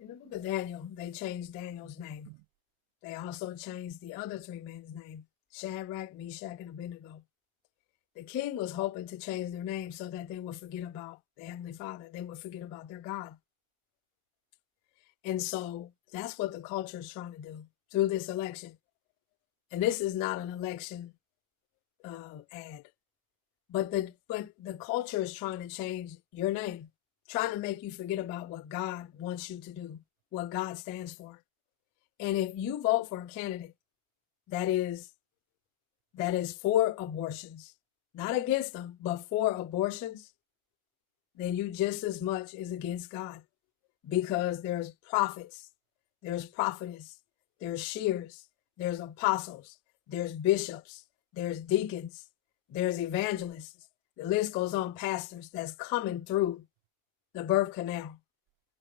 In the book of Daniel, they changed Daniel's name. They also changed the other three men's name, Shadrach, Meshach, and Abednego. The king was hoping to change their name so that they would forget about the Heavenly Father. They would forget about their God. And so that's what the culture is trying to do through this election. And this is not an election ad, but the culture is trying to change your name, trying to make you forget about what God wants you to do, what God stands for. And if you vote for a candidate that is for abortions, not against them, but for abortions, then you just as much is against God, because there's prophets, there's prophetess, there's seers, there's apostles, there's bishops, there's deacons, there's evangelists. The list goes on, pastors that's coming through the birth canal,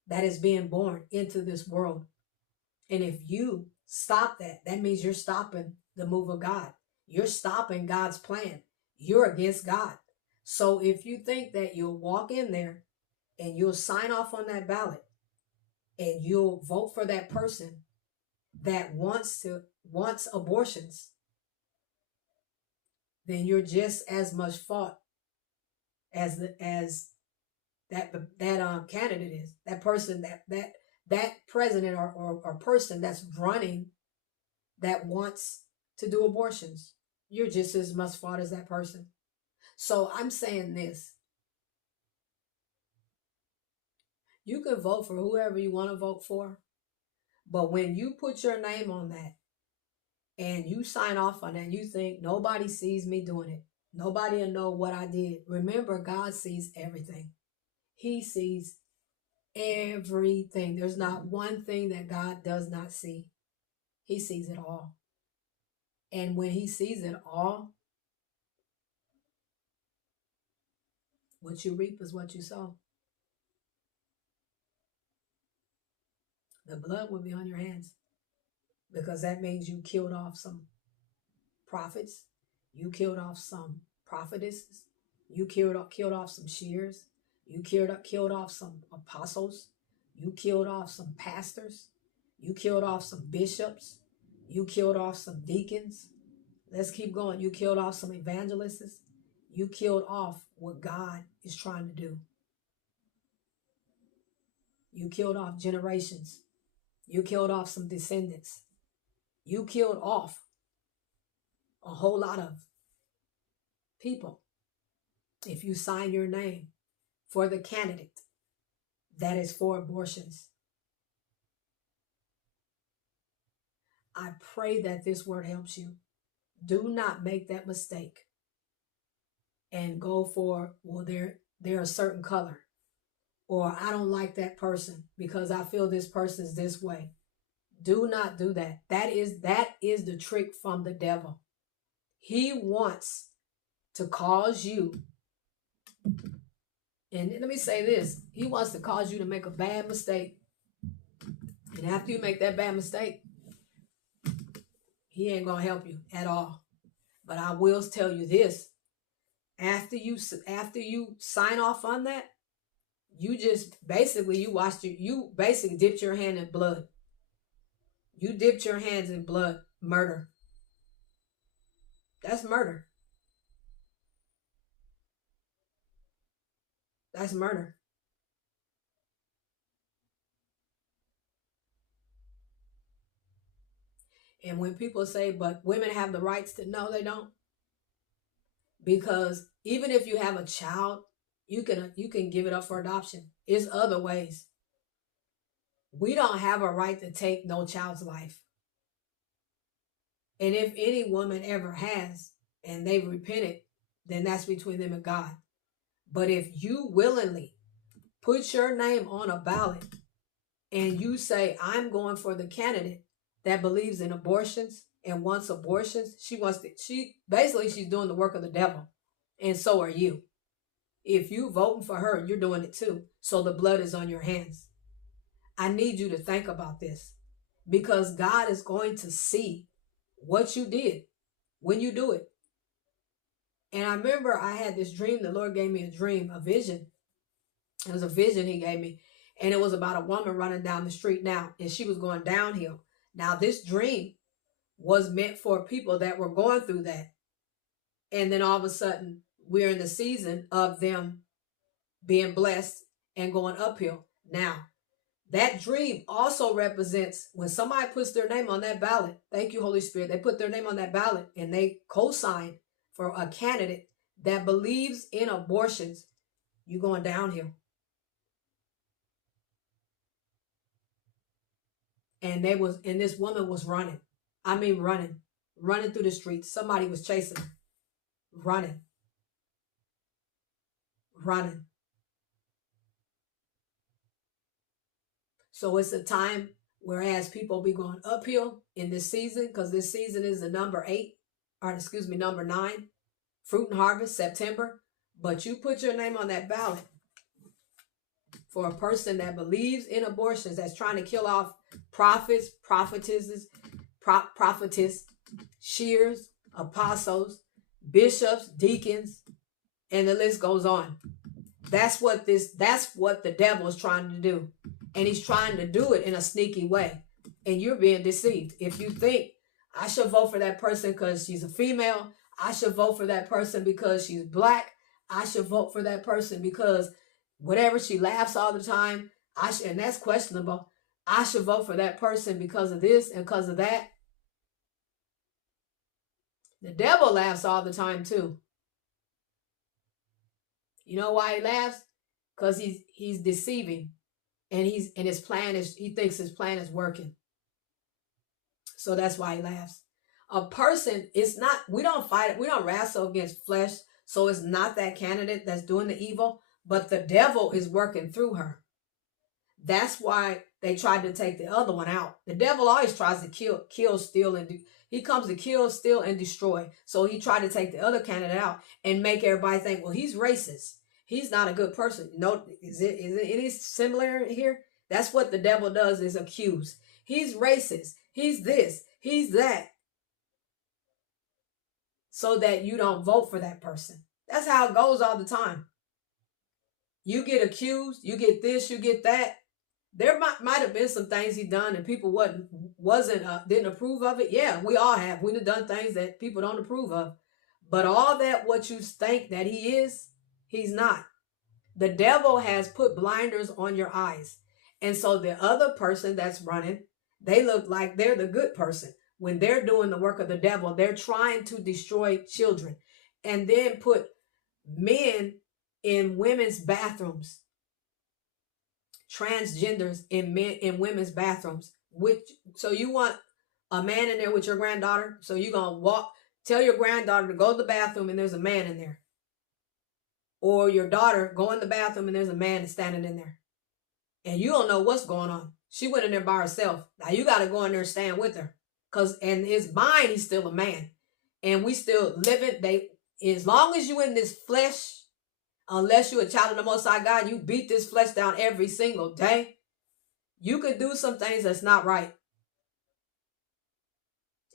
that is being born into this world. And if you stop that, that means you're stopping the move of God. You're stopping God's plan. You're against God. So if you think that you'll walk in there and you'll sign off on that ballot and you'll vote for that person that wants abortions, then you're just as much fault as that candidate is. That person, that president or person that's running that wants to do abortions. You're just as much fault as that person. So I'm saying this. You can vote for whoever you want to vote for, but when you put your name on that and you sign off on that, you think nobody sees me doing it. Nobody will know what I did. Remember, God sees everything. He sees everything. There's not one thing that God does not see. He sees it all. And when he sees it all, what you reap is what you sow. The blood will be on your hands, because that means you killed off some prophets, you killed off some prophetesses, you killed off some seers, you killed off some apostles, you killed off some pastors, you killed off some bishops, you killed off some deacons. Let's keep going. You killed off some evangelists. You killed off what God is trying to do. You killed off generations. You killed off some descendants. You killed off a whole lot of people if you sign your name for the candidate that is for abortions. I pray that this word helps you. Do not make that mistake and go for, well, they're a certain color, or I don't like that person because I feel this person's this way. Do not do that. That is the trick from the devil. He wants to cause you, and let me say this, he wants to cause you to make a bad mistake. And after you make that bad mistake, he ain't going to help you at all. But I will tell you this, after you sign off on that, you basically dipped your hand in blood. You dipped your hands in blood. Murder. That's murder. That's murder. And when people say, but women have the rights to, no, they don't. Because even if you have a child, you can give it up for adoption. It's other ways. We don't have a right to take no child's life. And if any woman ever has, and they've repented, then that's between them and God. But if you willingly put your name on a ballot and you say, I'm going for the candidate that believes in abortions and wants abortions, she's doing the work of the devil. And so are you. If you voting for her, you're doing it too. So the blood is on your hands. I need you to think about this, because God is going to see what you did when you do it. And I remember I had this dream. The Lord gave me a dream, a vision. It was a vision he gave me. And it was about a woman running down the street now, and she was going downhill. Now, this dream was meant for people that were going through that. And then all of a sudden, we're in the season of them being blessed and going uphill. Now, that dream also represents when somebody puts their name on that ballot. Thank you, Holy Spirit. They put their name on that ballot and they co-sign for a candidate that believes in abortions. You're going downhill. And this woman was running. I mean, running through the streets. Somebody was chasing her, running. So it's a time whereas people be going uphill in this season, because this season is the number 9, fruit and harvest, September. But you put your name on that ballot for a person that believes in abortions, that's trying to kill off prophets, prophetesses, shears, apostles, bishops, deacons, and the list goes on. That's what the devil is trying to do. And he's trying to do it in a sneaky way. And you're being deceived. If you think, I should vote for that person because she's a female, I should vote for that person because she's black, I should vote for that person because whatever, she laughs all the time, and that's questionable. I should vote for that person because of this and because of that. The devil laughs all the time too. You know why he laughs? Because he's deceiving. And his plan is, he thinks his plan is working. So that's why he laughs. A person, it's not, we don't fight it, we don't wrestle against flesh. So it's not that candidate that's doing the evil, but the devil is working through her. That's why they tried to take the other one out. The devil always tries to kill, steal, and he comes to kill, steal, and destroy. So he tried to take the other candidate out and make everybody think, well, he's racist. He's not a good person. No, is it any similar here? That's what the devil does, is accuse. He's racist. He's this. He's that. So that you don't vote for that person. That's how it goes all the time. You get accused. You get this. You get that. There might have been some things he done and people didn't approve of it. Yeah, we all have. We've done things that people don't approve of. But all that, what you think that he is, he's not. The devil has put blinders on your eyes. And so the other person that's running, they look like they're the good person. When they're doing the work of the devil, they're trying to destroy children. And then put men in women's bathrooms. Transgenders in women's bathrooms. So you want a man in there with your granddaughter? So you're going to tell your granddaughter to go to the bathroom and there's a man in there. Or your daughter go in the bathroom and there's a man standing in there. And you don't know what's going on. She went in there by herself. Now you got to go in there and stand with her. Because in his mind, he's still a man. And we still live it. As long as you in this flesh, unless you're a child of the Most High God, you beat this flesh down every single day. You could do some things that's not right.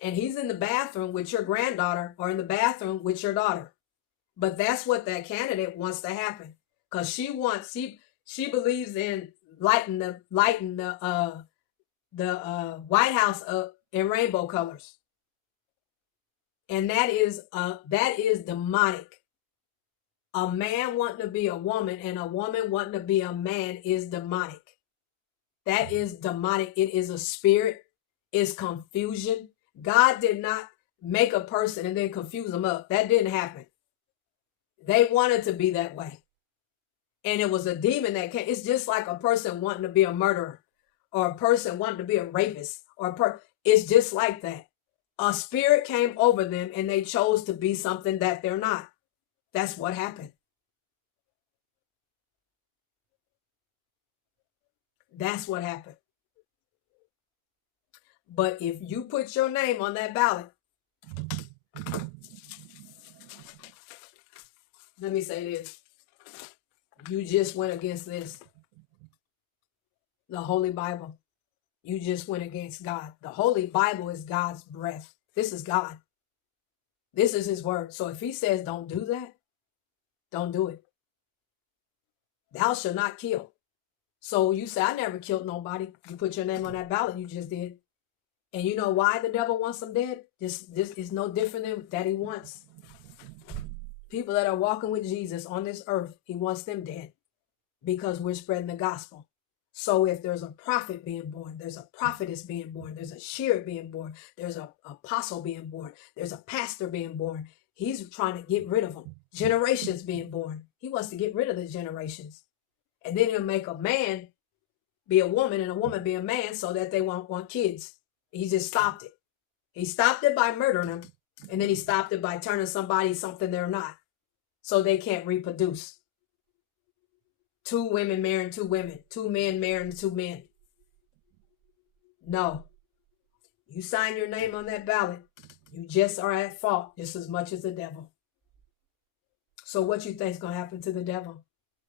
And he's in the bathroom with your granddaughter or in the bathroom with your daughter. But that's what that candidate wants to happen. Because she believes in lighting the White House up in rainbow colors. And that is demonic. A man wanting to be a woman and a woman wanting to be a man is demonic. That is demonic. It is a spirit. It's confusion. God did not make a person and then confuse them up. That didn't happen. They wanted to be that way. And it was a demon that came. It's just like a person wanting to be a murderer or a person wanting to be a rapist it's just like that. A spirit came over them and they chose to be something that they're not. That's what happened. That's what happened. But if you put your name on that ballot, let me say this. You just went against this. The Holy Bible. You just went against God. The Holy Bible is God's breath. This is God. This is his word. So if he says don't do that, don't do it. Thou shalt not kill. So you say, I never killed nobody. You put your name on that ballot, you just did. And you know why the devil wants them dead? This is no different than that he wants people that are walking with Jesus on this earth. He wants them dead because we're spreading the gospel. So if there's a prophet being born, there's a prophetess being born, there's a seer being born, there's an apostle being born, there's a pastor being born, he's trying to get rid of them. Generations being born. He wants to get rid of the generations. And then he'll make a man be a woman and a woman be a man so that they won't want kids. He just stopped it. He stopped it by murdering them. And then he stopped it by turning somebody something they're not. So they can't reproduce. 2 women marrying 2 women. 2 men marrying 2 men. No. You sign your name on that ballot, you just are at fault just as much as the devil. So what you think is going to happen to the devil?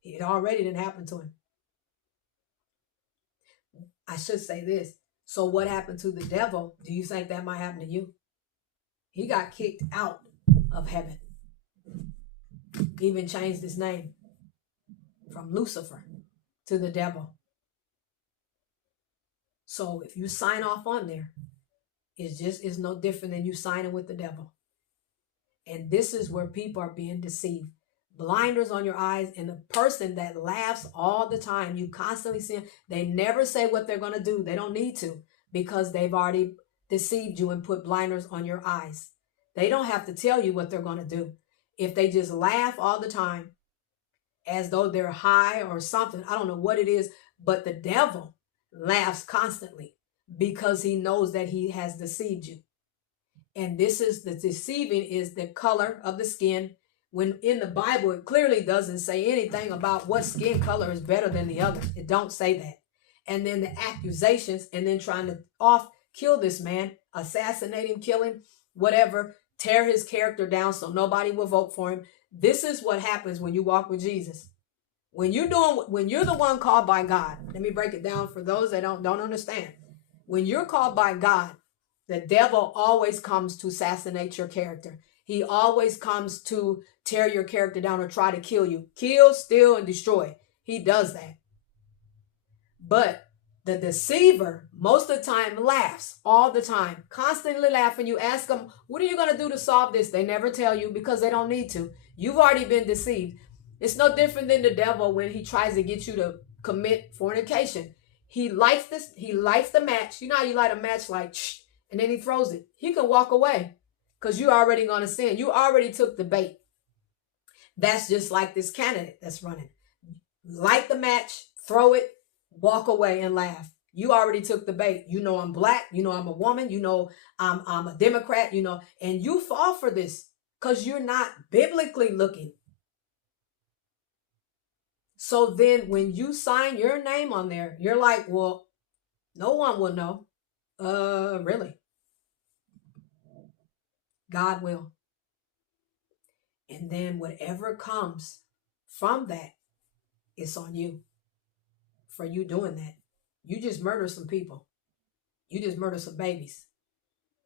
It already didn't happen to him. I should say this. So what happened to the devil? Do you think that might happen to you? He got kicked out of heaven. He even changed his name from Lucifer to the devil. So if you sign off on there, it's no different than you signing with the devil. And this is where people are being deceived. Blinders on your eyes, and the person that laughs all the time, you constantly see them, they never say what they're going to do. They don't need to, because they've already deceived you and put blinders on your eyes. They don't have to tell you what they're going to do. If they just laugh all the time as though they're high or something, I don't know what it is, but the devil laughs constantly because he knows that he has deceived you. And this is the deceiving is the color of the skin. When in the Bible, it clearly doesn't say anything about what skin color is better than the other. It don't say that. And then the accusations, and then trying to kill this man, assassinate him, kill him, whatever, tear his character down so nobody will vote for him. This is what happens when you walk with Jesus. When you're the one called by God, let me break it down for those that don't understand. When you're called by God, the devil always comes to assassinate your character. He always comes to tear your character down or try to kill you. Kill, steal, and destroy. He does that. But the deceiver, most of the time, laughs all the time, constantly laughing. You ask them, what are you going to do to solve this? They never tell you because they don't need to. You've already been deceived. It's no different than the devil when he tries to get you to commit fornication. He lights the match. You know how you light a match like, shh, and then he throws it. He can walk away because you're already going to sin. You already took the bait. That's just like this candidate that's running. Light the match, throw it, walk away and laugh. You already took the bait. You know I'm black. You know I'm a woman. You know I'm a Democrat. You know, and you fall for this because you're not biblically looking. So then when you sign your name on there, you're like, well, no one will know. Really? God will. And then whatever comes from that, it's on you for you doing that. You just murdered some people. You just murdered some babies.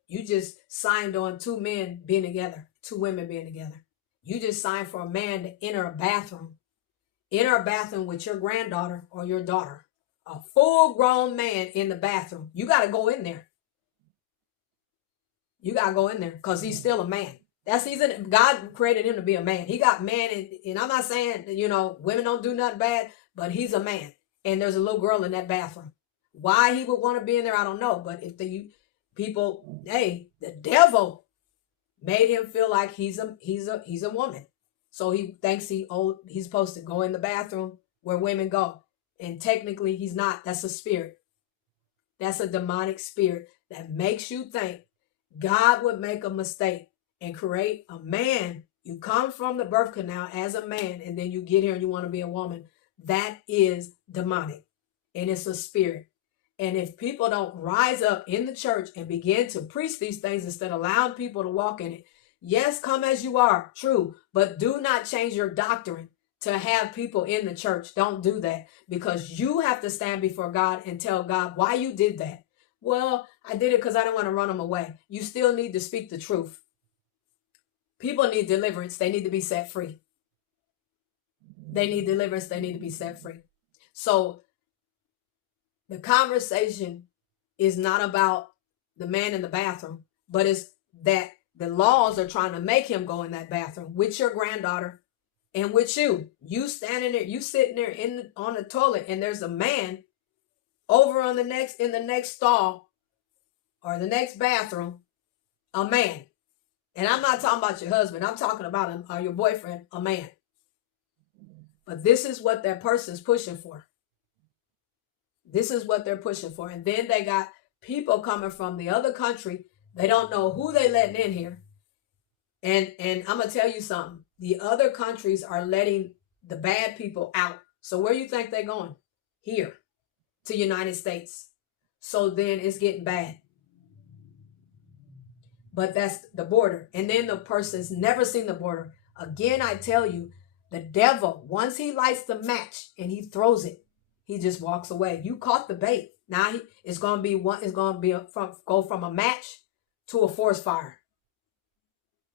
You just signed on 2 men being together, 2 women being together. You just signed for a man to enter a bathroom with your granddaughter or your daughter. A full-grown man in the bathroom. You got to go in there. You got to go in there because he's still a man. God created him to be a man. He got man, and I'm not saying, women don't do nothing bad, but he's a man. And there's a little girl in that bathroom. Why he would want to be in there, I don't know. But if the devil made him feel like he's a woman. So he thinks he's supposed to go in the bathroom where women go. And technically he's not. That's a spirit. That's a demonic spirit that makes you think God would make a mistake and create a man. You come from the birth canal as a man, and then you get here and you want to be a woman. That is demonic, and it's a spirit. And if people don't rise up in the church and begin to preach these things instead of allowing people to walk in it, yes, come as you are, true, but do not change your doctrine to have people in the church. Don't do that, because you have to stand before God and tell God why you did that. Well, I did it because I didn't want to run them away. You still need to speak the truth. People need deliverance. They need to be set free. They need deliverance. They need to be set free. So The conversation is not about the man in the bathroom, but it's that the laws are trying to make him go in that bathroom with your granddaughter and with you. You standing there, you sitting there on the toilet, and there's a man over on in the next stall or the next bathroom, a man. And I'm not talking about your husband. I'm talking about your boyfriend, a man. But this is what that person's pushing for. This is what they're pushing for. And then they got people coming from the other country. They don't know who they letting in here. And I'm going to tell you something. The other countries are letting the bad people out. So where you think they're going? Here to United States. So then it's getting bad. But that's the border. And then the person's never seen the border. Again, I tell you, the devil, once he lights the match and he throws it, he just walks away. You caught the bait. Now it's going to be go from a match to a forest fire.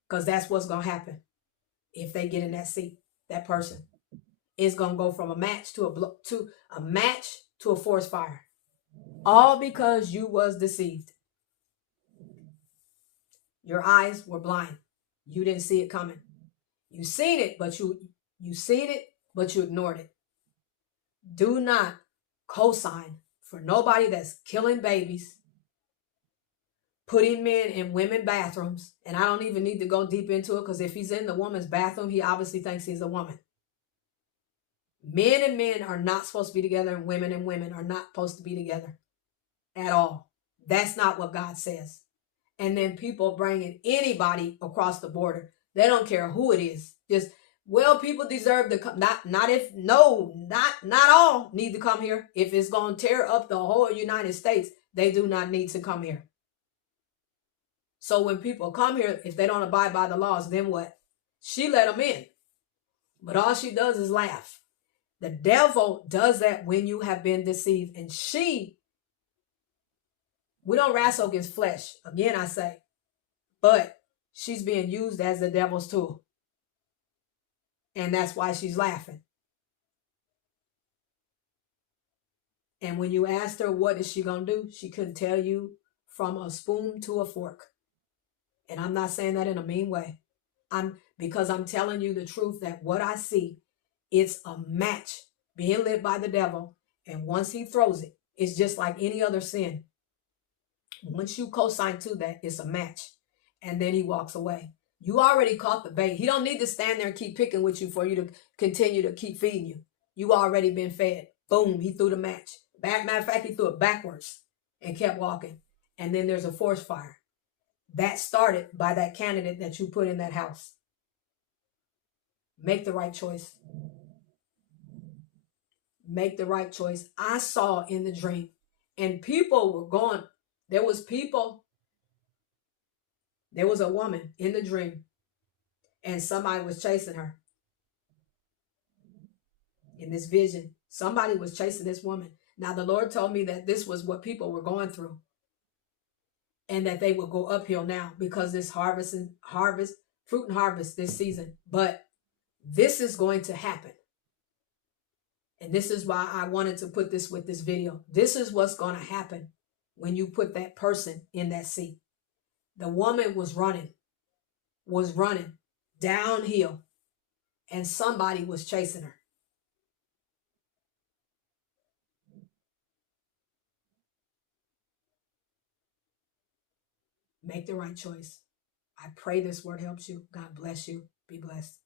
Because that's what's going to happen if they get in that seat. That person is going to go from a match to a forest fire. All because you was deceived. Your eyes were blind. You didn't see it coming. You seen it, but you ignored it. Do not co-sign for nobody that's killing babies, putting men in women bathrooms. And I don't even need to go deep into it, because if he's in the woman's bathroom, he obviously thinks he's a woman. Men and men are not supposed to be together, and women are not supposed to be together at all. That's not what God says. And then people bringing anybody across the border. They don't care who it is. Just, well, people deserve to come. Not all need to come here. If it's going to tear up the whole United States, they do not need to come here. So when people come here, if they don't abide by the laws, then what? She let them in. But all she does is laugh. The devil does that when you have been deceived. And we don't wrestle against flesh. Again, I say. But she's being used as the devil's tool. And that's why she's laughing. And when you asked her what is she going to do, she couldn't tell you from a spoon to a fork. And I'm not saying that in a mean way. Because I'm telling you the truth, that what I see, it's a match being lit by the devil. And once he throws it, it's just like any other sin. Once you co-sign to that, it's a match. And then he walks away. You already caught the bait. He don't need to stand there and keep picking with you for you to continue to keep feeding you. You already been fed. Boom, he threw the match. Matter of fact, he threw it backwards and kept walking. And then there's a forest fire. That started by that candidate that you put in that house. Make the right choice. Make the right choice. I saw in the dream, and people were going. There was a woman in the dream, and somebody was chasing her. In this vision, somebody was chasing this woman. Now, the Lord told me that this was what people were going through, and that they would go uphill now because this fruit and harvest this season. But this is going to happen. And this is why I wanted to put this with this video. This is what's going to happen when you put that person in that seat. The woman was running downhill, and somebody was chasing her. Make the right choice. I pray this word helps you. God bless you. Be blessed.